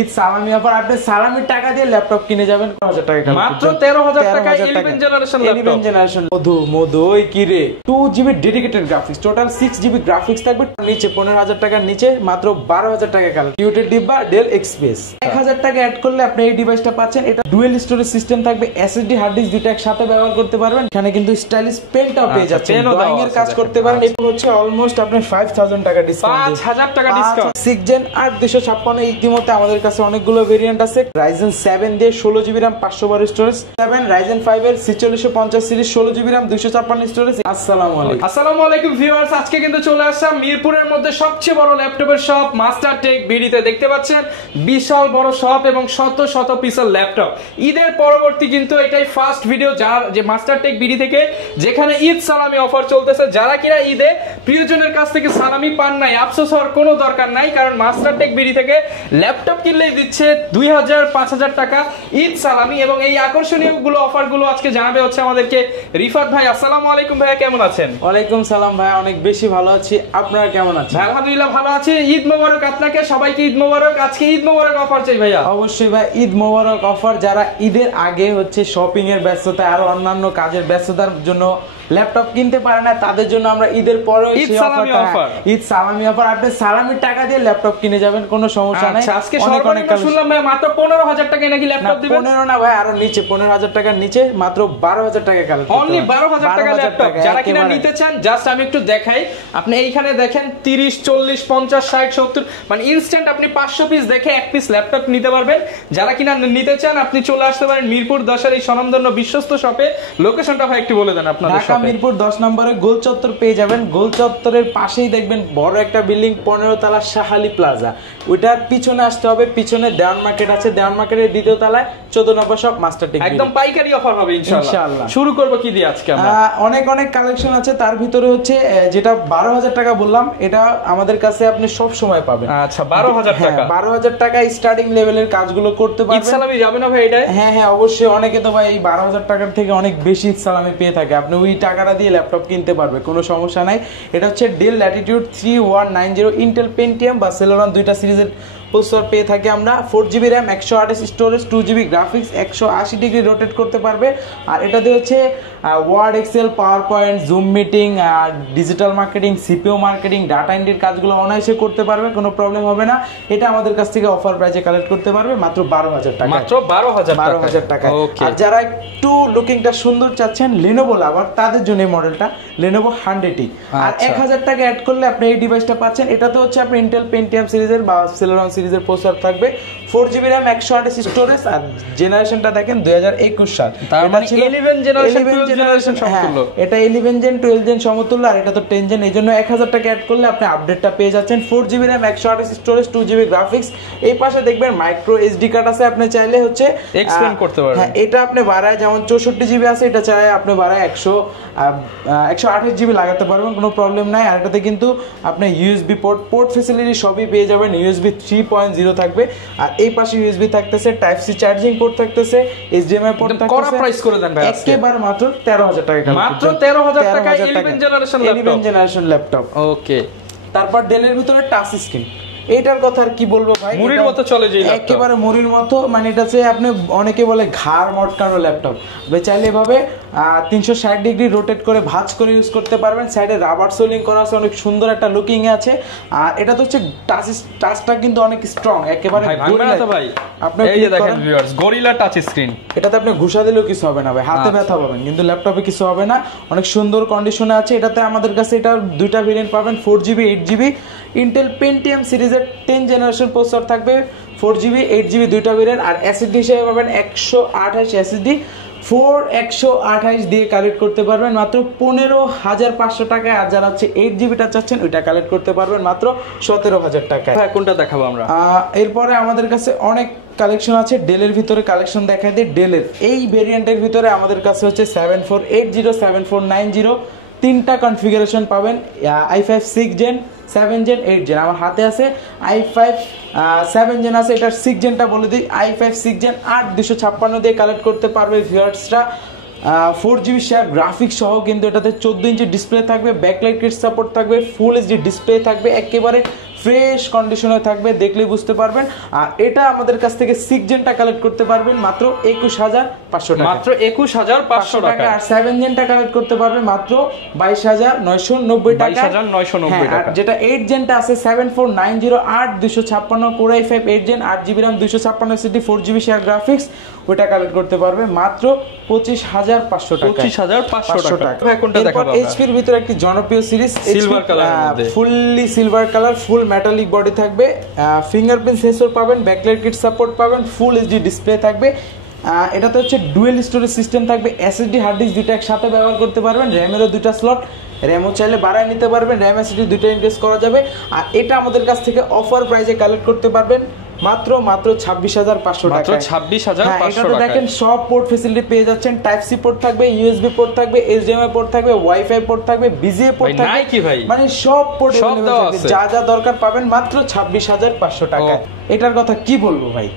ঈদ সালামি অফার, আপনি সালামির টাকা দিয়ে ল্যাপটপ কিনে যাবেন 1000 টাকা মাত্র 13000 টাকায় 11 জেনারেশন ল্যাপটপ। 11 জেনারেশন মধু ওই কি রে 2GB dedicated graphics, total 6GB graphics থাকবে। নিচে 15000 টাকার নিচে মাত্র 12000 টাকা কালার কিউটেড ডিব্বা ডেল এক্সপ্রেস। 1000 টাকা অ্যাড করলে আপনি এই ডিভাইসটা পাচ্ছেন। এটা ডুয়েল স্টোরেজ সিস্টেম থাকবে, এসএসডি হার্ড ডিস্ক দুটো একসাথে ব্যবহার করতে পারবেন। এখানে কিন্তু স্টাইলিশ পেনটাও পেয়ে যাচ্ছেন, ড্রয়িং এর কাজ করতে পারেন। এটা হচ্ছে অলমোস্ট আপনার 5000 টাকা ডিসকাউন্ট, 5000 টাকা ডিসকাউন্ট। 6 জেন 8256 ইতিমধ্যে আমাদের কাছে অনেকগুলো ভেরিয়েন্ট আছে। Ryzen 7 দিয়ে 16GB RAM 512 স্টোরেজ, 7 Ryzen 5 এর 4650 সিরিজ 16GB RAM 256 স্টোরেজ। আসসালামু আলাইকুম। আসসালামু আলাইকুম ভিউয়ার্স, আজকে কিন্তু চলে আসলাম মিরপুরের মধ্যে সবচেয়ে বড় ল্যাপটপের শপ মাস্টার টেক বিডিতে। দেখতে পাচ্ছেন বিশাল বড় শপ এবং শত শত পিসের ল্যাপটপ। ঈদের পরবর্তী কিন্তু এটাই ফার্স্ট ভিডিও যার যে মাস্টার টেক বিডি থেকে, যেখানে ঈদ সালামি অফার চলতেছে। যারা কিনা ঈদে প্রিয়জনের কাছ থেকে সালামি পান নাই, আফসোস হওয়ার কোনো দরকার নাই, কারণ মাস্টার টেক বিডি থেকে ল্যাপটপ কিনলেই দিচ্ছে 2000 5000 টাকা ঈদ সালামি। এবং এই আকর্ষণীয় গুলো অফার গুলো আজকে জানাবে হচ্ছে আমাদেরকে রিফাত ভাই। আসসালামু আলাইকুম ভাইয়া, কেমন আছেন? ওয়ালাইকুম সালাম ভাই, অনেক বেশি ভালো আছি। আপনারা কেমন আছেন? আলহামদুলিল্লাহ ভালো আছি। ঈদ মোবারক আপনাকে, সবাইকে ঈদ মোবারক। আজকে ঈদ মোবারক অফার চাই ভাইয়া। অবশ্যই ভাই, ঈদ মোবারক অফার। যারা ঈদের আগে হচ্ছে শপিং এর ব্যস্ততা আর অন্যান্য কাজের ব্যস্ততার জন্য ল্যাপটপ কিনতে পারে না, তাদের জন্য আমরা ঈদের পরে ঈদ সালামি অফার, আপনি সালামির টাকা দিয়ে ল্যাপটপ কিনে যাবেন, কোনো সমস্যা নাই। আজকে সর্বনিম্ন শুনলাম ভাই মাত্র 15000 টাকায় নাকি ল্যাপটপ দিবেন। 15 না ভাই, আরো নিচে 15000 টাকার নিচে মাত্র 12000 টাকা কালেক্ট করতে অনলি 12000 টাকা ল্যাপটপ। যারা কিনা নিতে চান জাস্ট আমি একটু দেখাই, আপনি এইখানে দেখেন 30 40 50 60 70 মানে ইনস্ট্যান্ট আপনি 500 পিস দেখে এক পিস ল্যাপটপ নিতে পারবেন। যারা কিনা নিতে চান আপনি চলে আসতে পারেন মিরপুর 10 এর এই স্বনামধন্য বিশ্বস্ত শপে। লোকেশনটা ভাই একটু বলে দেন আপনাদের। ঢাকা মিরপুর 10 নম্বরে গোল চত্বর পেয়ে যাবেন। গোল চত্বরের পাশেই দেখবেন বড় একটা বিল্ডিং 15 তলা শাহালি প্লাজা, ওইটার পিছনে আসতে হবে। পিছনে দেওয়ান মার্কেট আছে, দেওয়ান মার্কেটের দ্বিতীয় তলায় 14 নম্বর শপ মাস্টার টেক। একদম পাইকারি অফার হবে ইনশাআল্লাহ। শুরু করব কি দিয়ে আজকে আমরা? অনেক কালেকশন আছে, তার ভিতরে হচ্ছে যেটা 12000 টাকা বললাম, এটা আমাদের কাছে আপনি সব সময় পাবেন। আচ্ছা 12000 টাকা, 12000 টাকা স্টার্টিং লেভেলের কাজগুলো করতে পারবেন। ঈদ সালামি যাবে না ভাই এটা? হ্যাঁ অবশ্যই। অনেকে তো ভাই এই 12000 টাকার থেকে অনেক বেশি ঈদ সালামি পেয়ে থাকে, আপনি ওই টাকাটা দিয়ে ল্যাপটপ কিনতে পারবে, কোনো সমস্যা নাই। এটা হচ্ছে ডেল ল্যাটিটিউড 3190 ইন্টেল পেন্টিয়াম বা সেলেরন দুইটা সিরিজের প্রসেসর পেয়ে থাকি আমরা। 4GB RAM 128 storage 2GB graphics 180 degree rotate করতে পারবে। আর এটাতে হচ্ছে Word Excel PowerPoint Zoom meeting আর digital marketing CPO marketing data এন্ট্রির কাজগুলো অনায়াসে করতে পারবে, কোনো প্রবলেম হবে না। এটা আমাদের কাছ থেকে অফার প্রাইসে কালেক্ট করতে পারবে মাত্র 12000 টাকা, মাত্র 12000 টাকা। আর যারা একটু লুকিংটা সুন্দর চাচ্ছেন লেনোভো লাভার, তাদের জন্য এই মডেলটা লেনোভো 100E। আর 1000 টাকা অ্যাড করলে আপনি এই ডিভাইসটা পাচ্ছেন। এটাতে হচ্ছে আপনি ইন্টেল পেন্টিয়াম সিরিজের বা সেলেরন সিরিজের প্রসেসর থাকবে, 4GB RAM 128 স্টোরেজ। আর জেনারেশনটা দেখেন 2021 সাল, তার মানে 11 জেনারেশন সমতুল্য। এটা 11 জেন 12 জেন সমতুল্য, আর এটা তো 10 জেন। এইজন্য 1000 টাকা অ্যাড করলে আপনি আপডেটটা পেয়ে যাচ্ছেন। 4GB RAM 128 storage 2GB graphics. এই পাশে দেখবেন মাইক্রো এসডি কার্ড আছে, আপনি চাইলে হচ্ছে এক্সটেন্ড করতে পারবেন। হ্যাঁ, এটা আপনি বাড়ায় যেমন 64GB আছে, এটা চাই আপনি বাড়ায় 128GB লাগাতে পারবেন, কোনো প্রবলেম নাই। আর এটাতে কিন্তু আপনি ইউএসবি পোর্ট ফ্যাসিলিটি সবই পেয়ে যাবেন। ইউএসবি 3.0 থাকবে, আর এই পাশে ইউএসবি থাকতেছে, টাইপ সি চার্জিং পোর্ট থাকতেছে, এইচডিএমআই পোর্ট থাকতেছে। করা প্রাইস করে দেন ভাই আজকে একেবারে মাত্র 13000 টাকা, মাত্র 13000 টাকা 11 জেনারেশন ল্যাপটপ। ওকে, তারপর ডেলের ভিতরে টাচ স্ক্রিন, এটার কথা আর কি বলবো ভাই, মুড়ির মতো চলে যায়, একেবারে মুড়ির মতো। মানে এটা হচ্ছে আপনি অনেকে বলে ঘাড় মটকানো ল্যাপটপ, চাইলে এভাবে 360 ডিগ্রি রোটেট করে ভাঁজ করে ইউজ করতে পারবেন। সাইডে রাবার সোলিং করা আছে, অনেক সুন্দর একটা লুকিং আছে। আর এটা তো হচ্ছে টাচটা কিন্তু অনেক স্ট্রং, একেবারে আপনি এই যে দেখেন ভিউয়ার্স, গরিলা টাচ স্ক্রিন। এটাতে আপনি ঘুষা দিলেও কিছু হবে না ভাই, হাতে ব্যথা পাবেন, কিন্তু ল্যাপটপে কিছু হবে না। অনেক সুন্দর কন্ডিশনে আছে। এটাতে আমাদের কাছে এটা দুইটা ভেরিয়েন্ট পাবেন, 4GB 8GB ইন্টেল পেন্টিয়াম সিরিজের 10 জেনারেশন প্রসেসর থাকবে, 4GB 8GB দুইটা ভেরিয়েন্ট। আর এসএসডি হিসেবে পাবেন 128 এসএসডি 128 দিয়ে কালেক্ট করতে পারবেন মাত্র 15500 টাকায়। আর যারা হচ্ছে 8GBটা চাচ্ছেন ওইটা কালেক্ট করতে পারবেন মাত্র 17000 টাকায়। কোনটা দেখাবো আমরা? এরপরে আমাদের কাছে অনেক কালেকশন আছে। ডেলের ভিতরে কালেকশন দেখাই দিই। ডেলের এই ভেরিয়েন্টের ভিতরে আমাদের কাছে হচ্ছে 7480 7490 তিনটা কনফিগারেশন পাবেন। i5 6 জেন 7 জেন 8 জেন আমার হাতে আছে। i5 7 জেন আছে, এটার 6 জেনটা বলে দিই। i5 6 জেন 8256 দিয়ে কালেক্ট করতে পারবে ভিউয়ার্সরা। 4GB শেয়ার গ্রাফিক্স সহ কিন্তু এটাতে 14 ইঞ্চি ডিসপ্লে থাকবে, ব্যাকলাইট কিট সাপোর্ট থাকবে, ফুল এইচডি ডিসপ্লে থাকবে, একেবারে ফ্রেশ কন্ডিশনে থাকবে, দেখলেই বুঝতে পারবেন। আর এটা আমাদের কাছ থেকে 6 জেনটা কালেক্ট করতে পারবেন মাত্র 21500 টাকা, মাত্র 21500 টাকা। আর 7 জেনটা কালেক্ট করতে পারবেন মাত্র 22990 টাকা, 22990 টাকা। আর যেটা 8 জেনটা আছে 7490 256 Core i5 8 gen 8GB RAM 256 SSD 4GB share graphics, ওটা কালেক্ট করতে পারবে মাত্র 25500 টাকা, 25500 টাকা। ভাই কোনটা দেখাবো আমরা? এইচপি এর ভিতরে একটি জনপ্রিয় সিরিজ, সিলভার কালারের মধ্যে, ফুললি সিলভার কালার, ফুল মেটালিক বডি থাকবে, ফিঙ্গারপ্রিন্ট সেন্সর পাবেন, ব্যাকলাইট কিট সাপোর্ট পাবেন, ফুল এইচডি ডিসপ্লে থাকবে। এটাতে হচ্ছে ডুয়েল স্টোরেজ সিস্টেম থাকবে, এসএসডি হার্ড ডিস্ক দুটো একসাথে ব্যবহার করতে পারবেন, র্যামেরও দুটো স্লট, র্যামও চাইলে বাড়ায় নিতে পারবেন, র্যাম এসএসডি দুটো ইনক্রিজ করা যাবে। আর এটা আমাদের কাছ থেকে অফার প্রাইসে কালেক্ট করতে পারবেন মাত্র 26500 টাকা, মাত্র 26500 টাকা। দেখেন সব পোর্ট ফ্যাসিলিটি পেয়ে যাচ্ছেন, টাইপ সি পোর্ট থাকবে, ইউএসবি পোর্ট থাকবে, এইচডিএমআই পোর্ট থাকবে, ওয়াইফাই পোর্ট থাকবে, বিজিএ পোর্ট থাকবে, নাই কি ভাই, মানে সব পোর্ট সব দেওয়া আছে, যা যা দরকার পাবেন মাত্র 26500 টাকা। এটার কথা কি বলবো ভাই,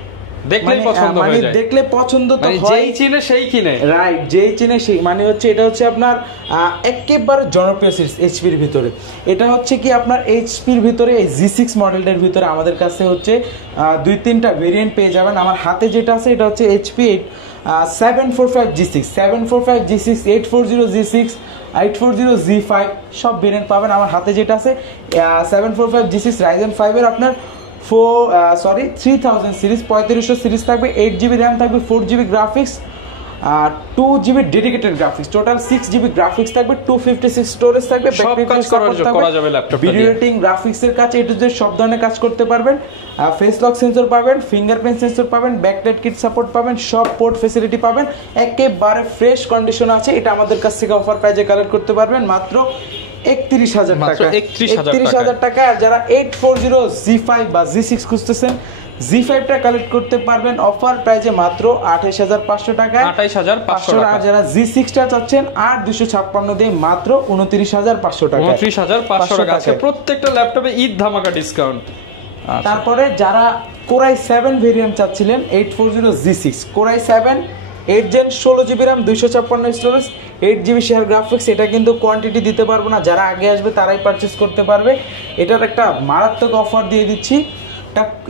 দেখলেই পছন্দ হয়ে যায়, দেখলে পছন্দ তো হয়, যেই চিনে সেই কিনে, রাইট, যেই চিনে সেই, মানে হচ্ছে এটা হচ্ছে আপনার একেবারে জনপ্রিয় সিরিজ এইচপির ভিতরে। এটা হচ্ছে কি আপনার এইচপির ভিতরে এই G6 মডেলটার ভিতরে আমাদের কাছে হচ্ছে 2-3টা ভেরিয়েন্ট পেয়ে যাবেন। আমার হাতে যেটা আছে এটা হচ্ছে HP 745G6, 745G6, 840G6, 840G5 সব ভেরিয়েন্ট পাবেন। আমার হাতে যেটা আছে 745G6 Ryzen 5 এর আপনার 3000 সিরিজ, 3500 সিরিজ থাকবে, 8GB র্যাম থাকবে, 4GB graphics, 2GB dedicated graphics, total 6GB graphics থাকবে, 256 স্টোরেজ থাকবে, সব কাজ করা যাবে ল্যাপটপে, ভিডিও এডিটিং, গ্রাফিক্সের কাজ এ টু জেড সব ধরনের কাজ করতে পারবেন। ফেস লক সেন্সর পাবেন, ফিঙ্গারপ্রিন্ট সেন্সর পাবেন, ব্যাকলাইট কিট সাপোর্ট পাবেন, সব পোর্ট ফ্যাসিলিটি পাবেন, একেবারে ফ্রেশ কন্ডিশন আছে। এটা আমাদের কাছ থেকে অফার প্রাইসে কালেক্ট করতে পারবেন মাত্র 31000 টাকা, 31000 টাকা। আর যারা 840G5 বা G6 খুঁজতেছেন, G5টা কালেক্ট করতে পারবেন অফার প্রাইসে মাত্র 28500 টাকা, 28500 টাকা। আর যারা G6টা চাচ্ছেন 8256 দিয়ে মাত্র 29500 টাকা, 29500 টাকা আছে প্রত্যেকটা ল্যাপটপে ঈদ ধামাকা ডিসকাউন্ট। তারপরে যারা Core i7 ভেরিয়েন্ট চাচ্ছিলেন 840G6, Core i7 8 gen 16GB RAM 256 storage 8GB share graphics, এটা কিন্তু কোয়ান্টিটি দিতে পারবো না, যারা আগে আসবে তারাই পারচেজ করতে পারবে। এটার একটা মারাত্মক অফার দিয়ে দিচ্ছি,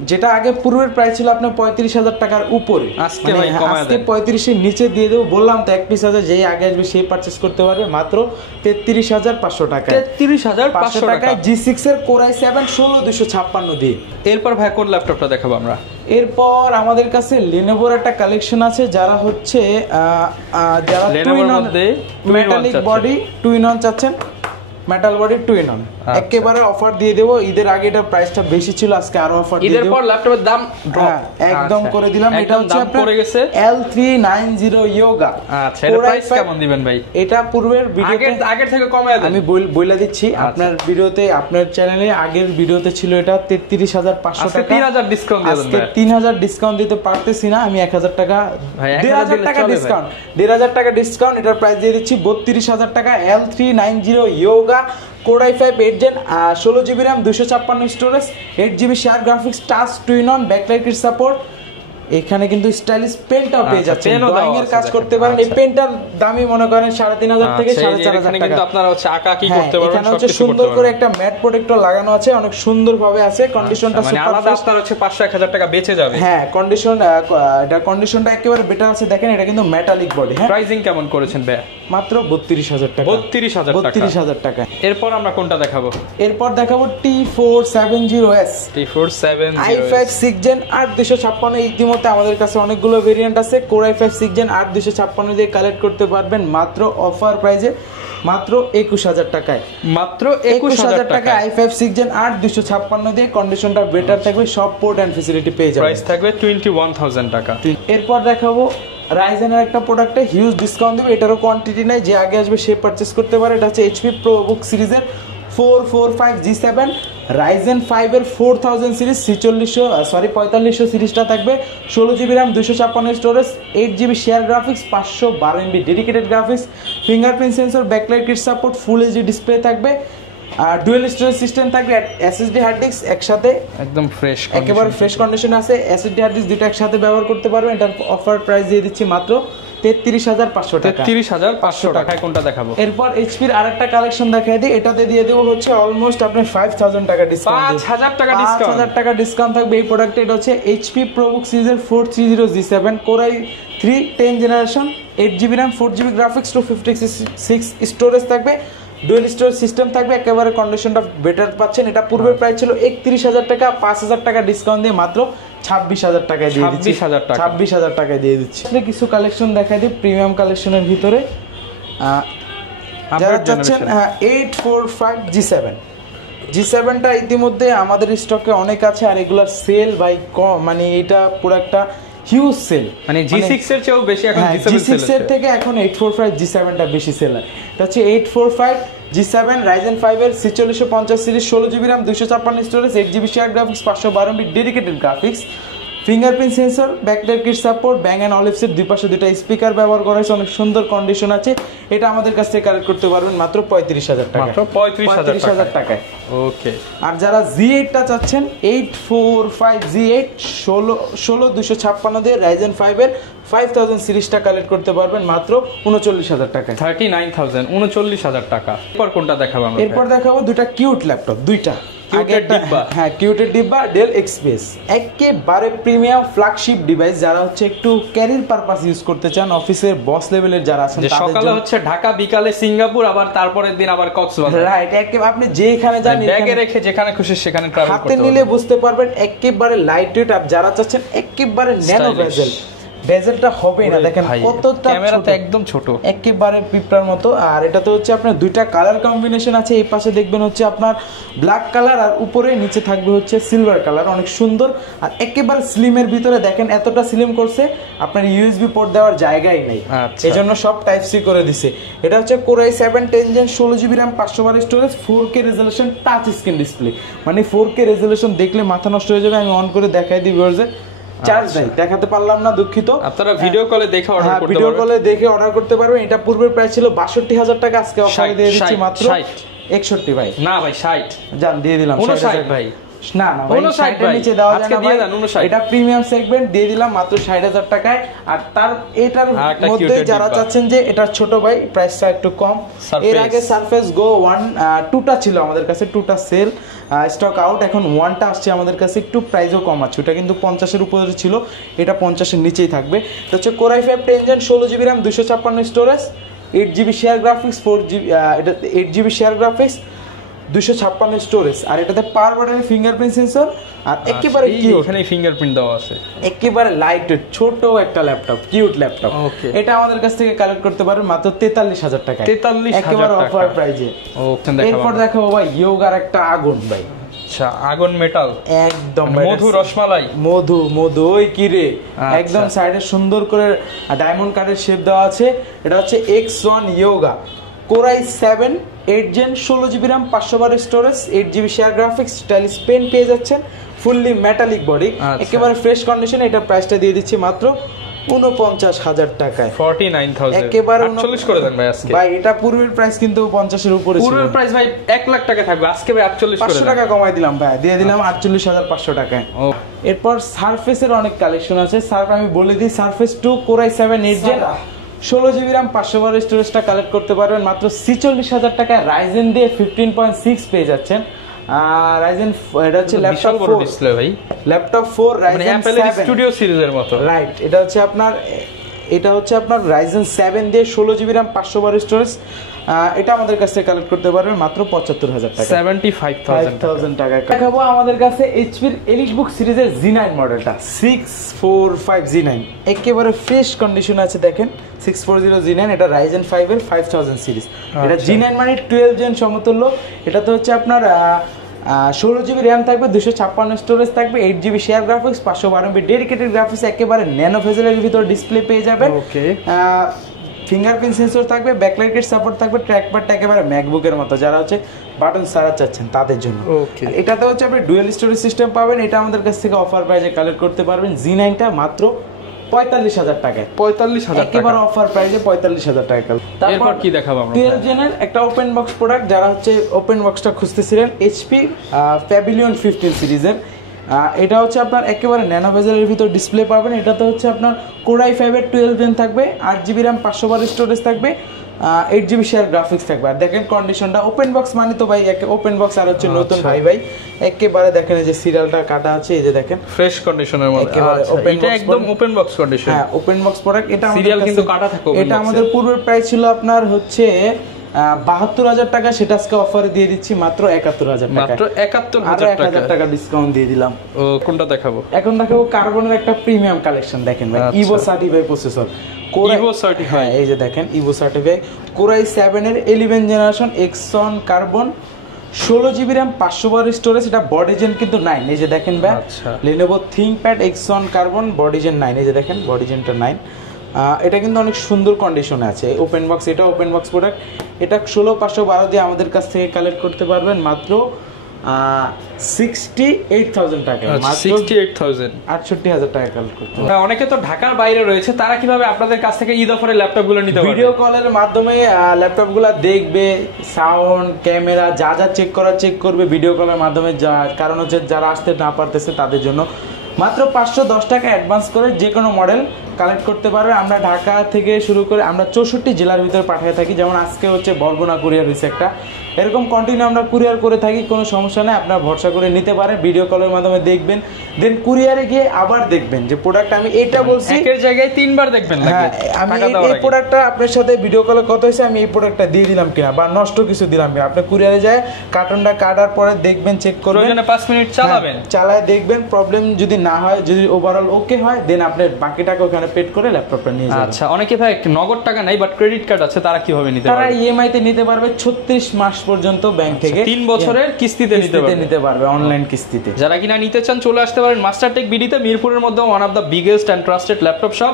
যেটা আগে পূর্বের প্রাইস ছিল আপনার 35000 টাকার উপরে, আজকে ভাই কমায় দেন, 35 এর নিচে দিয়ে দেবো, বললাম তো এক পিস আছে, যেই আগে আসবে সেই পারচেজ করতে পারবে মাত্র 33500 টাকা, 33500 টাকা G6 এর Core i7 16256 দিয়ে। এরপর ভাই কোন ল্যাপটপটা দেখাবো আমরা? এরপর আমাদের কাছে Lenovo একটা কালেকশন আছে, যারা হচ্ছে যারা মেটালিক বডি 2-in-1 চাচ্ছেন, মেটাল বডি 2-in-1 একেবারে অফার দিয়ে দেবো। ঈদের আগে এটা প্রাইসটা বেশি ছিল, আজকে আরো অফার দিয়ে দেব, ঈদের পর ল্যাপটপের দাম ড্রপ একদম করে দিলাম। এটা হচ্ছে দাম পড়ে গেছে L390 Yoga। আচ্ছা, এর প্রাইস কেমন দিবেন ভাই? এটা পূর্বের ভিডিওতে আগের থেকে কমায় দেন, আমি বইলা দিচ্ছি, আপনার ভিডিওতে, আপনার চ্যানেলে আগের ভিডিওতে ছিল এটা 33500 টাকা, 3000 ডিসকাউন্ট দিয়ে দেন, 3000 ডিসকাউন্ট দিতে পারতেছি না আমি, 1000 টাকা, 1000 টাকা ডিসকাউন্ট, 1000 টাকা ডিসকাউন্ট, এটার প্রাইস দিয়ে দিচ্ছি 32000 টাকা। L390 Yoga Core i5 8 gen 16GB RAM 256 storage 8GB share graphics, touch 2-in-1, backlight kit support. এখানে কিন্তু স্টাইলিশ পেনটাও পেয়ে যাচ্ছেন, ড্রয়িং এর কাজ করতে পারেন। এই পেনটার দামই মনে করেন 3500 থেকে 4500 টাকা, কিন্তু আপনারা হচ্ছে আঁকা কি করতে পারবেন, এখানে হচ্ছে সুন্দর করে একটা ম্যাট প্রোটেক্টর লাগানো আছে, অনেক সুন্দরভাবে আছে, কন্ডিশনটা মানে আলাদা আপনার হচ্ছে 500-1000 টাকা বেঁচে যাবে। হ্যাঁ, কন্ডিশনটা একেবারে বেটার আছে। দেখেন এটা কিন্তু মেটালিক বডি। হ্যাঁ, প্রাইসিং কেমন করেছেন ভাই? মাত্র 32000 টাকা, 32000 টাকা। এরপর আমরা কোনটা দেখাবো? এরপর দেখাবো T470S, T470 i5 6 জেন 8256। ইতিমধ্যে আমাদের কাছে অনেকগুলো ভেরিয়েন্ট আছে, Core i5 6 জেন 8256 দিয়ে কালেক্ট করতে পারবেন মাত্র অফার প্রাইসে মাত্র 21000 টাকায়, মাত্র 21000 টাকা i5 6 জেন 8256 দিয়ে। কন্ডিশনটা বেটার থাকবে, সব পোর্ট এন্ড ফ্যাসিলিটি পেয়ে যাবেন, প্রাইস থাকবে 21000 টাকা। এরপর দেখাবো রাইজেনের একটা প্রোডাক্টে হিউজ ডিসকাউন্ট দেবে, এটারও কোয়ান্টিটি নাই, যে আগে আসবে সে পারচেজ করতে পারে। এটা হচ্ছে HP ProBook সিরিজের 445G7 Ryzen 5 এর 4000 সিরিজ 4500 সিরিজটা থাকবে, 16GB RAM 256 storage 8GB share graphics, 512MB dedicated graphics, fingerprint sensor, backlight kit support, full HD display থাকবে, আর ডুয়েল স্টোরেজ সিস্টেম থাকবে, এসএসডি হার্ড ডিস্ক একসাথে একদম ফ্রেশ, একেবারে ফ্রেশ কন্ডিশন আছে, এসএসডি হার্ড ডিস্ক দুটো একসাথে ব্যবহার করতে পারবেন। এটার অফার প্রাইস দিয়ে দিচ্ছি মাত্র 33,500 টাকা। 33,500 টাকায় কোনটা দেখাবো? এরপর এইচপির আরেকটা কালেকশন দেখাই দিই, এটাতে দিয়ে দেবো হচ্ছে অলমোস্ট আপনার 5,000 টাকা ডিসকাউন্ট। 5,000 টাকা ডিসকাউন্ট, 5,000 টাকা ডিসকাউন্ট থাকবে এই প্রোডাক্টে। এটা হচ্ছে এইচপি প্রোবুক সিরিজের 430G7 core i 3 10 generation, 8GB RAM, 4GB graphics, 256 storage থাকবে, ডুয়েল স্টোরেজ সিস্টেম থাকবে, একেবারে কন্ডিশনটা বেটার পাচ্ছেন। এটা পূর্বের প্রাইস ছিল 31,000 টাকা, 5,000 টাকা ডিসকাউন্ট দিয়ে মাত্র 26,000 টাকায় দিয়ে দিচ্ছি। 26,000 টাকায় দিয়ে দিচ্ছি। কিছু কালেকশন দেখাই দিই প্রিমিয়াম কালেকশনের ভিতরে। যারা চাচ্ছেন 845G7টা ইতিমধ্যে আমাদের স্টকে অনেক আছে, আর এগুলার সেল ভাই কম, মানে এটা পুরো একটা হিউজ সেল, মানে G6 এর চেয়েও বেশি এখন G6 এর থেকে এখন 845G7টা বেশি সেল হয়। এটা হচ্ছে 845G7 Ryzen 5 এর 4650 series, 16GB RAM, 256 storage, 8GB share graphics, 512 dedicated graphics, fingerprint sensor, backlight kit support, Bang and অলিভসের দুই পাশে দুইটা স্পিকার ব্যবহার করা হয়েছে, অনেক সুন্দর কন্ডিশন আছে। এটা আমাদের কাছ থেকে কালেক্ট করতে পারবেন মাত্র 35,000 টাকা, মাত্র 35,000 টাকায়। ওকে। আর যারা Z8টা চাচ্ছেন 845Z8 16256 দিয়ে Ryzen 5 এর 5000 সিরিজটা কালেক্ট করতে পারবেন মাত্র 39,000 টাকায়। 39,000 টাকা। এরপর কোনটা দেখাবো আমরা? এরপর দেখাবো দুইটা কিউট ল্যাপটপ, দুইটা কিউটের ডিব্বা ডেল এক্সপ্রেস, একেবারে প্রিমিয়াম ফ্ল্যাগশিপ ডিভাইস। যারা হচ্ছে একটু ক্যারিয়ার পারপাস ইউজ করতে চান, অফিসের বস লেভেলের যারা আছেন, সকালে হচ্ছে ঢাকা, বিকালে সিঙ্গাপুর, আবার তারপরের দিন আবার কক্সবাজার, রাইট, একেবারে আপনি যেখানে যান ব্যাগে রেখে যেখানে খুশি সেখানে ট্রাভেল করতে হাতে নিলে বুঝতে পারবেন একেবারে লাইট ওয়েট। আর যারা চাচ্ছেন একেবারে ন্যানো বেজেলটা হবে না, দেখেন কতটা ক্যামেরাতে একদম ছোট, একেবারে পিঁপড়ার মতো। আর এটাতে হচ্ছে আপনার দুইটা কালার কম্বিনেশন আছে, এই পাশে দেখবেন হচ্ছে আপনার ব্ল্যাক কালার, আর উপরে নিচে থাকবে হচ্ছে সিলভার কালার, অনেক সুন্দর। আর একেবারে স্লিমের ভিতরে দেখেন এতটা স্লিম করছে, আপনার ইউএসবি পোর্ট দেওয়ার জায়গাই নেই, এই জন্য সব টাইপ সি করে দিছে। এটা হচ্ছে core i 7 10 gen, 16GB RAM, 512 storage, 4K resolution, touch screen display, মানে 4K রেজোলিউশন দেখলে মাথা নষ্ট হয়ে যাবে। আমি অন করে দেখাই দিই ভিউয়ার্সদের, চার্জ নাই, দেখাতে পারলাম না, দুঃখিত। আপনারা ভিডিও কলে দেখে অর্ডার করতে পারবেন, ভিডিও কলে দেখে অর্ডার করতে পারবেন। এটা পূর্বের প্রাইস ছিল 62,000 টাকা, আজকে অফারে দিয়ে দিচ্ছি মাত্র 61 ভাই। না ভাই 60 জান দিয়ে দিলাম 59 ভাই। না না ভাই 60 এর নিচে দেওয়া যায় না ভাই, এটা প্রিমিয়াম সেগমেন্ট, দিয়ে দিলাম মাত্র 60,000 টাকায়। আর তার এটার মধ্যে যারা চাচ্ছেন যে এটা ছোট ভাই, প্রাইসটা একটু কম, এর আগে সারফেস গো 2টা ছিল আমাদের কাছে, 2টা সেল স্টক আউট, এখন 1টা আসছে আমাদের কাছে, একটু প্রাইসও কম আছে, ওটা কিন্তু 50 এর উপরে ছিল, এটা 50 এর নিচেই থাকবে। এটা হচ্ছে core i 5 10 gen, 16GB RAM, 256 storage, 8GB share graphics, 4GB এটা 8GB শেয়ার গ্রাফিক্স, 256 স্টোরেজ। আর এটাতে পাওয়ার বাটনের ফিঙ্গারপ্রিন্ট সেন্সর, আর একেবারে কিউট, এখানে ফিঙ্গারপ্রিন্ট দেওয়া আছে, একেবারে লাইট ওয়েট ছোট একটা ল্যাপটপ, কিউট ল্যাপটপ। এটা আমাদের কাছ থেকে কালেক্ট করতে পারবেন মাত্র 43,000 টাকা, 43,000 একেবারে অফার প্রাইজে। এরপর দেখাবো ভাই ইয়োগার একটা আগুন ভাই, আচ্ছা আগুন মেটাল, একদম মধু রসমালাই, মধু ওই কি রে, একদম সাইডে সুন্দর করে ডায়মন্ড কার্ডের শেপ দেওয়া আছে। এটা হচ্ছে X1 yoga core i 7 8 gen, 16GB RAM, 512 storage, 8GB share graphics, stylish pen পেয়ে যাচ্ছেন, ফুললি মেটালিক বডি, একেবারে ফ্রেশ কন্ডিশন। এটা প্রাইসটা দিয়ে দিচ্ছি মাত্র 49,000 টাকায়, 49,000, একেবারে 48 করে দেন ভাই আজকে। ভাই এটা পূর্বের প্রাইস কিন্তু 50 এর উপরে ছিল, পূর্বের প্রাইস ভাই 1 লাখ টাকা থাকবে, আজকে ভাই 48 করে 500 টাকা কমাই দিলাম ভাই, দিয়ে দিলাম 48,500 টাকায়। এরপর সারফেসের অনেক কালেকশন আছে, আমি বলে দিই Surface 2 Core i 7 8 gen, 16GB RAM, 512 স্টোরেজটা কালেক্ট করতে পারবেন মাত্র 46,000 টাকায়। রাইজেন দিয়ে 15.6 পেয়ে যাচ্ছেন। রাইজেন এটা হচ্ছে ল্যাপটপ 4 ডিসপ্লে ভাই, ল্যাপটপ 4 রাইজেন অ্যাপল স্টুডিও সিরিজের মতো, রাইট। এটা হচ্ছে আপনার রাইজেন 7 দিয়ে 16GB RAM, 512 স্টোরেজ, এটা আমাদের কাছে কালেক্ট করতে পারবেন মাত্র 75,000 টাকা, 75,000 টাকা। দেখাবো আমাদের কাছে এইচপির এলিটবুক সিরিজের Z9 মডেলটা 645Z9, একেবারে ফ্রেশ কন্ডিশন আছে, দেখেন 640Z9, এটা রাইজেন 5 এর 5000 সিরিজ। এটা Z9 মানে 12 জেন সমতুল্য। এটাতে হচ্ছে আপনার 16GB RAM থাকবে, 256 স্টোরেজ থাকবে, 8GB share graphics, 512 dedicated graphics, একেবারে ন্যানো ভেজেলের ভিতর ডিসপ্লে পেয়ে যাবেন। ফিঙ্গারপ্রিন্ট সেন্সর থাকবে, ব্যাকলাইট কিট সাপোর্ট থাকবে, ট্র্যাকপ্যাডটা একেবারে ম্যাকবুকের মতো, যারা হচ্ছে বাটন সারা চাচ্ছেন তাদের জন্য। এটাতে হচ্ছে আপনি ডুয়েল স্টোরেজ সিস্টেম পাবেন, এটা আমাদের কাছ থেকে অফার প্রাইসে কালেক্ট করতে পারবেন। Z9টা মাত্র 45,000 টাকায়, 45,000 টাকা, একেবারে অফার প্রাইসে 45,000 টাকা। তারপর কি দেখাবো আমরা? 12 জেনের একটা ওপেন বক্স প্রোডাক্ট, যারা হচ্ছে ওপেন বক্সটা খুঁজতেছিলেন, HP প্যাভিলিয়ন 15 সিরিজের, এটা হচ্ছে আপনার একেবারে ন্যানো বেজেলের ভিতর ডিসপ্লে পাবেন। এটাতে হচ্ছে আপনার Core i5 এর 12 জেন থাকবে, 8GB RAM 512 স্টোরেজ থাকবে, 8GB শেয়ার গ্রাফিক্স থাকবে। আর দেখেন কন্ডিশনটা, ওপেন বক্স মানে তো ভাই ওপেন বক্স আর হচ্ছে নতুন ভাই একেবারে দেখেন এই যে সিরিয়ালটা কাটা আছে, এই যে দেখেন ফ্রেশ কন্ডিশনের মধ্যে একেবারে এটা একদম ওপেন বক্স কন্ডিশন। হ্যাঁ ওপেন বক্স প্রোডাক্ট। এটা সিরিয়াল কিন্তু কাটা থাকে। এটা আমাদের পূর্বের প্রাইস ছিল আপনার হচ্ছে 72,000 টাকা, সেটা আজকে অফারে দিয়ে দিচ্ছি মাত্র 71,000 টাকা। মাত্র 71,000 টাকা ডিসকাউন্ট দিয়ে দিলাম। ও কোনটা দেখাবো? এখন দেখাবো কার্বনের একটা প্রিমিয়াম কালেকশন। দেখেন ভাই Evo certified processor, Evo certified. এই যে দেখেন ইভো সার্টিফাইড Core i7 এর 11 generation Exxon carbon, 16GB RAM 512 storage. এটা বডি জেন কিন্তু 9। এই যে দেখেন ভাই Lenovo ThinkPad Exxon carbon body gen 9। এই যে দেখেন বডি জেনটা 9। এটা কিন্তু অনেক সুন্দর কন্ডিশনে আছে। ওপেন বক্স, এটা ওপেন বক্স প্রোডাক্ট। এটা 16512 দিয়ে আমাদের কাছ থেকে কালেক্ট করতে পারবেন মাত্র 68,000 টাকা। 68,000 টাকা কালেক্ট করতে পারবেন। অনেকে তো ঢাকার বাইরে রয়েছে, তারা কিভাবে আপনাদের কাছ থেকে ঈদ অফারে ল্যাপটপগুলো নিতে পারবে? ভিডিও কলের মাধ্যমে ল্যাপটপগুলো দেখবে, সাউন্ড ক্যামেরা যা যা চেক করার চেক করবে ভিডিও কলের মাধ্যমে। কারণ হচ্ছে যারা আসতে না পারতেছে তাদের জন্য মাত্র 510 টাকা অ্যাডভান্স করে যে কোনো মডেল কালেক্ট করতে পারবে। আমরা ঢাকা থেকে শুরু করে আমরা 64 জেলার ভিতরে পাঠিয়ে থাকি। যেমন আজকে হচ্ছে বরগুনা কুরিয়ার হয়েছে একটা, এরকম কন্টিনিউ আমরা কুরিয়ার করে থাকি, কোনো সমস্যা নেই। আপনারা ভরসা করে নিতে পারেন, ভিডিও কলের মাধ্যমে দেখবেন, দেন কুরিয়ারে গিয়ে আবার দেখবেন যে প্রোডাক্ট আমি এটা বলছি একের জায়গায় 3 বার দেখবেন। হ্যাঁ আমি এই প্রোডাক্টটা আপনার সাথে ভিডিও কলে কত হয়েছে, আমি এই প্রোডাক্টটা দিয়ে দিলাম কিনা বা নষ্ট কিছু দিলাম কিনা, আপনি কুরিয়ারে যায় কার্টনটা কাটার পরে দেখবেন, চেক করবেন, 5 মিনিট চালাবেন, চালায় দেখবেন, প্রবলেম যদি না হয়, যদি ওভারঅল ওকে হয়, দেন আপনি বাকি টাকা ওখানে পেড করে ল্যাপটপটা নিয়ে যাবেন। আচ্ছা, অনেকে ভাই নগদ টাকা নাই বাট ক্রেডিট কার্ড আছে, তারা কিভাবে নিতে পারবে? তারা ইএমআই তে নিতে পারবে 36 মাস পর্যন্ত ব্যাংক থেকে, 3 বছরের কিস্তিতে নিতে পারবে অনলাইন কিস্তিতে। যারা কিনা নিতে চান চলে আসতে পারেন মাস্টারটেক বিডিতে, মিরপুরের মধ্যে one of the biggest and trusted laptop shop.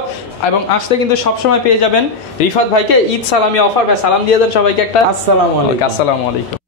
এবং আসতে কিন্তু সবসময় পেয়ে যাবেন রিফাত ভাইকে ঈদ সালামি অফার। ভাই সালাম দিয়ে দেন সবাইকে একটা। আসসালামু আলাইকুম। আসসালামু আলাইকুম।